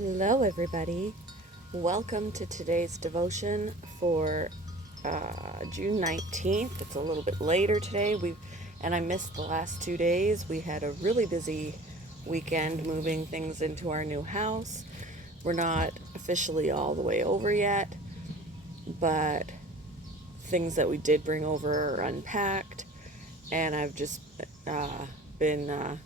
Hello, everybody. Welcome to today's devotion for June 19th. It's a little bit later today. And I missed the last 2 days. We had a really busy weekend moving things into our new house. We're not officially all the way over yet, but things that we did bring over are unpacked. And I've just been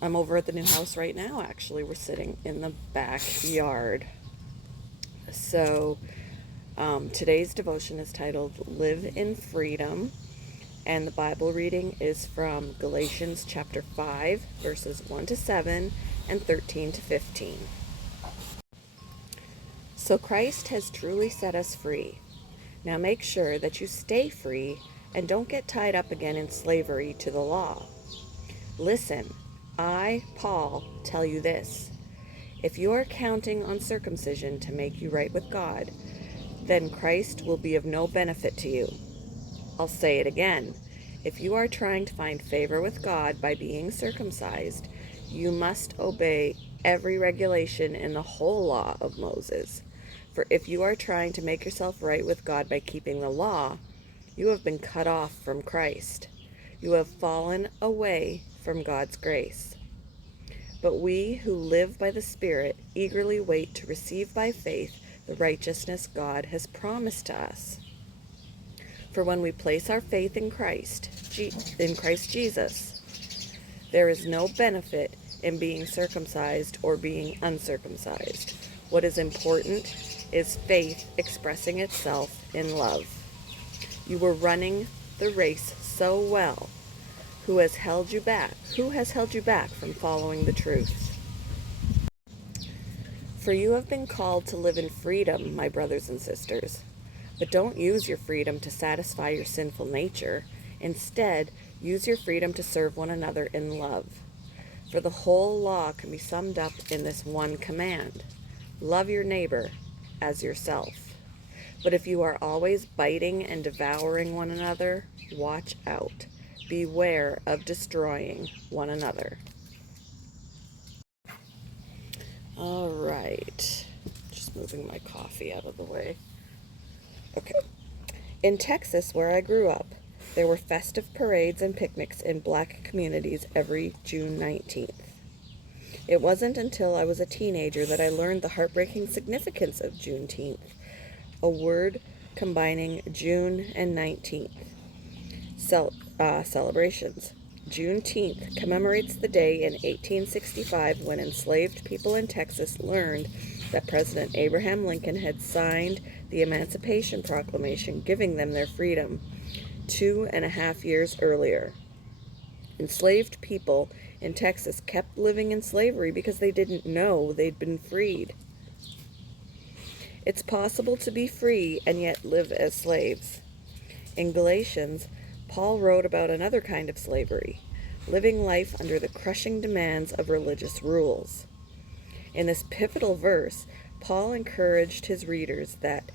I'm over at the new house right now, actually. We're sitting in the backyard. So, today's devotion is titled Live in Freedom, and the Bible reading is from Galatians chapter 5, verses 1 to 7 and 13 to 15. So Christ has truly set us free. Now make sure that you stay free and don't get tied up again in slavery to the law. Listen, I, Paul, tell you this. If you are counting on circumcision to make you right with God, then Christ will be of no benefit to you. I'll say it again. If you are trying to find favor with God by being circumcised, you must obey every regulation in the whole law of Moses. For if you are trying to make yourself right with God by keeping the law, you have been cut off from Christ. You have fallen away from God's grace. But we who live by the Spirit eagerly wait to receive by faith the righteousness God has promised to us. For when we place our faith in Christ Jesus, there is no benefit in being circumcised or being uncircumcised. What is important is faith expressing itself in love. You were running the race so well. Who has held you back? Who has held you back from following the truth? For you have been called to live in freedom, my brothers and sisters. But don't use your freedom to satisfy your sinful nature. Instead, use your freedom to serve one another in love. For the whole law can be summed up in this one command: love your neighbor as yourself. But if you are always biting and devouring one another, watch out. Beware of destroying one another. All right. Just moving my coffee out of the way. Okay. In Texas, where I grew up, there were festive parades and picnics in black communities every June 19th. It wasn't until I was a teenager that I learned the heartbreaking significance of Juneteenth, a word combining June and 19th. Celebrations. Juneteenth commemorates the day in 1865 when enslaved people in Texas learned that President Abraham Lincoln had signed the Emancipation Proclamation giving them their freedom 2.5 years earlier. Enslaved people in Texas kept living in slavery because they didn't know they'd been freed. It's possible to be free and yet live as slaves. In Galatians, Paul wrote about another kind of slavery, living life under the crushing demands of religious rules. In this pivotal verse, Paul encouraged his readers that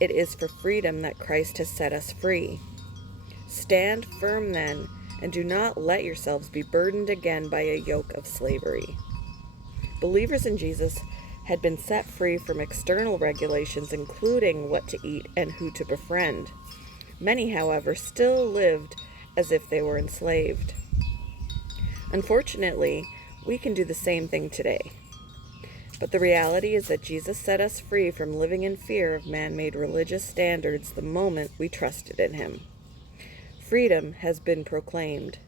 it is for freedom that Christ has set us free. Stand firm then, and do not let yourselves be burdened again by a yoke of slavery. Believers in Jesus had been set free from external regulations, including what to eat and who to befriend. Many, however, still lived as if they were enslaved. Unfortunately, we can do the same thing today. But the reality is that Jesus set us free from living in fear of man-made religious standards the moment we trusted in him. Freedom has been proclaimed.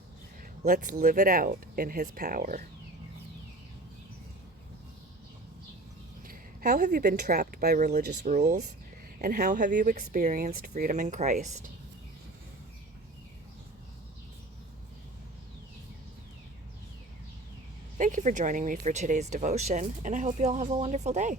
Let's live it out in his power. How have you been trapped by religious rules? And how have you experienced freedom in Christ? Thank you for joining me for today's devotion, and I hope you all have a wonderful day.